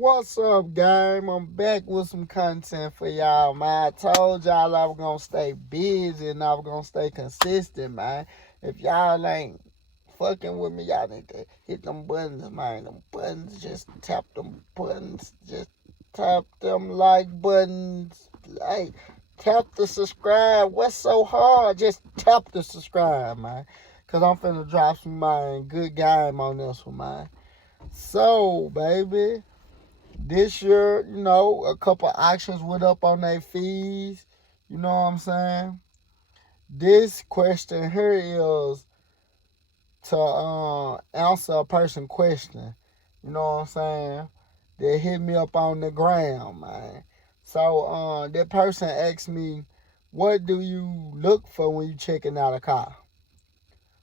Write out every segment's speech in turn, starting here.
What's up, game? I'm back with some content for y'all, man. I told y'all I was gonna stay busy and I was gonna stay consistent, man. If y'all ain't fucking with me, y'all need to hit them buttons, man. Them buttons, just tap them buttons. Just tap them like buttons. Like, tap the subscribe. What's so hard? Just tap the subscribe, man. Cause I'm finna drop some, man, good game on this one, man. So, baby, this year, a couple auctions went up on their fees. You know what I'm saying? This question here is to answer a person question. You know what I'm saying? They hit me up on the ground, man. So that person asked me, what do you look for when you checking out a car?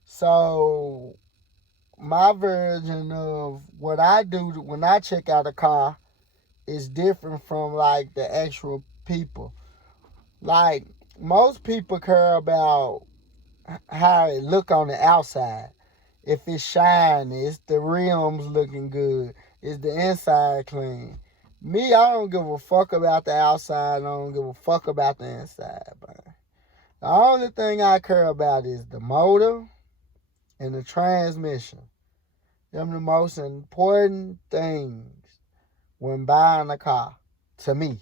So my version of what I do when I check out a car is different from like the actual people. Like most people care about how it look on the outside. If it's shiny, it's the rims looking good, is the inside clean. Me, I don't give a fuck about the outside. I don't give a fuck about the inside, man. The only thing I care about is the motor and the transmission. Them the most important things when buying a car, to me.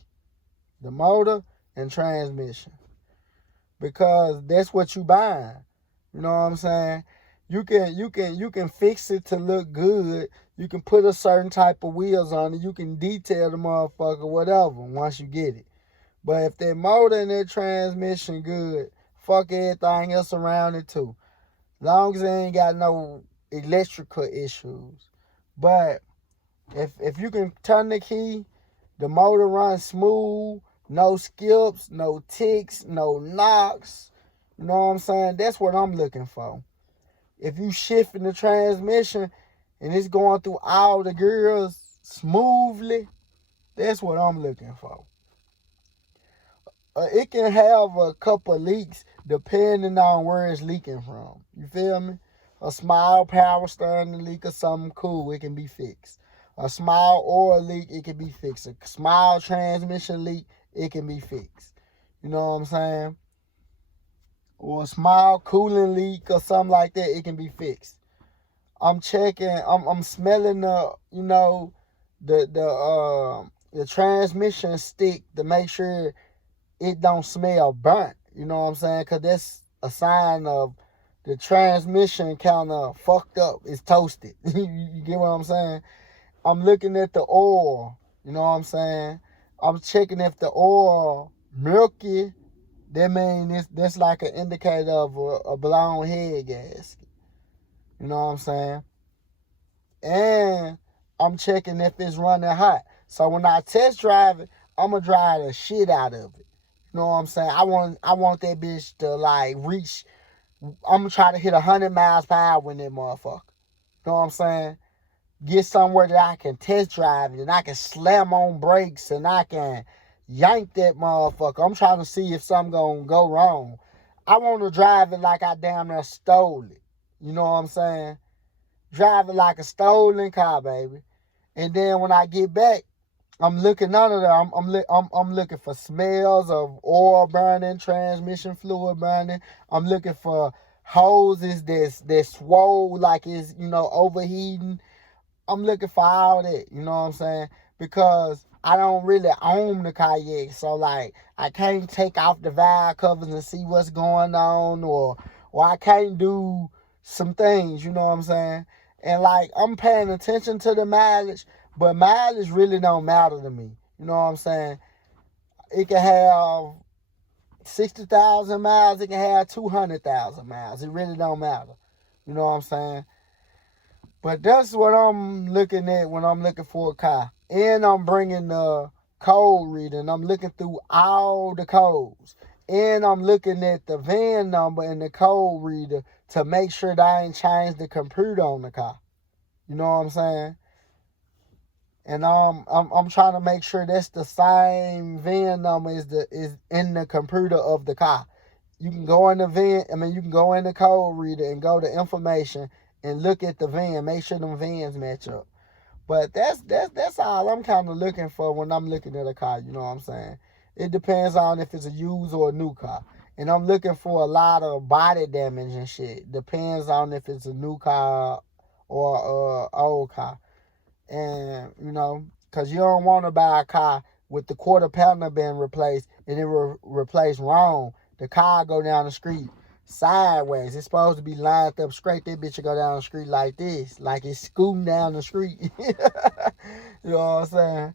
The motor and transmission. Because that's what you buying. You know what I'm saying? You can fix it to look good. You can put a certain type of wheels on it. You can detail the motherfucker, whatever, once you get it. But if that motor and that transmission good, fuck everything else around it too. Long as they ain't got no electrical issues. But if you can turn the key, the motor runs smooth, no skips, no ticks, no knocks. You know what I'm saying? That's what I'm looking for. If you shifting the transmission and it's going through all the gears smoothly, that's what I'm looking for. It can have a couple leaks depending on where it's leaking from. You feel me? A small power steering leak or something cool, it can be fixed. A small oil leak, it can be fixed. A small transmission leak, it can be fixed. You know what I'm saying? Or a small coolant leak or something like that, it can be fixed. I'm checking, I'm smelling the transmission stick to make sure it don't smell burnt. You know what I'm saying? Because that's a sign of the transmission kind of fucked up. It's toasted. You get what I'm saying? I'm looking at the oil. You know what I'm saying? I'm checking if the oil milky. That means that's like an indicator of a blown head gasket. You know what I'm saying? And I'm checking if it's running hot. So when I test drive it, I'm gonna drive the shit out of it. You know what I'm saying? I want that bitch to like reach. I'm gonna try to hit 100 miles per hour in that motherfucker. You know what I'm saying? Get somewhere that I can test drive it and I can slam on brakes and I can yank that motherfucker. I'm trying to see if something gonna go wrong. I want to drive it like I damn near stole it. You know what I'm saying? Drive it like a stolen car, baby. And then when I get back, I'm looking under there. I'm looking for smells of oil burning, transmission fluid burning. I'm looking for hoses that's swole like it's overheating. I'm looking for all that. You know what I'm saying? Because I don't really own the car yet, so like I can't take off the valve covers and see what's going on, or I can't do some things. You know what I'm saying? And like I'm paying attention to the mileage, but mileage really don't matter to me. You know what I'm saying? It can have 60,000 miles. It can have 200,000 miles. It really don't matter. You know what I'm saying? But that's what I'm looking at when I'm looking for a car. And I'm bringing the code reader and I'm looking through all the codes. And I'm looking at the VIN number and the code reader to make sure that I ain't changed the computer on the car. You know what I'm saying? And I'm trying to make sure that's the same VIN number is in the computer of the car. You can go in the you can go in the code reader and go to information and look at the VIN. Make sure them VINs match up. But that's all I'm kind of looking for when I'm looking at a car. You know what I'm saying? It depends on if it's a used or a new car. And I'm looking for a lot of body damage and shit. Depends on if it's a new car or a old car. And, because you don't want to buy a car with the quarter pounder being replaced and it replaced wrong. The car go down the street sideways. It's supposed to be lined up straight. That bitch will go down the street like this. Like it's scooting down the street. You know what I'm saying?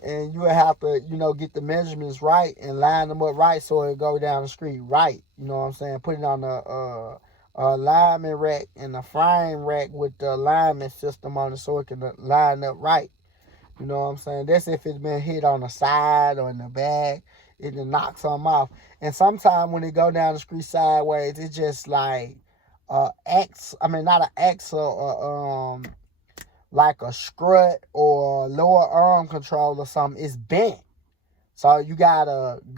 And you would have to, get the measurements right and line them up right so it go down the street right. You know what I'm saying? Put it on the alignment rack and the frame rack with the alignment system on it so it can line up right. You know what I'm saying? That's if it's been hit on the side or in the back. It can knock something off. And sometimes when it go down the street sideways, it's just like not an axle, like a strut or lower arm control or something. It's bent. So you gotta go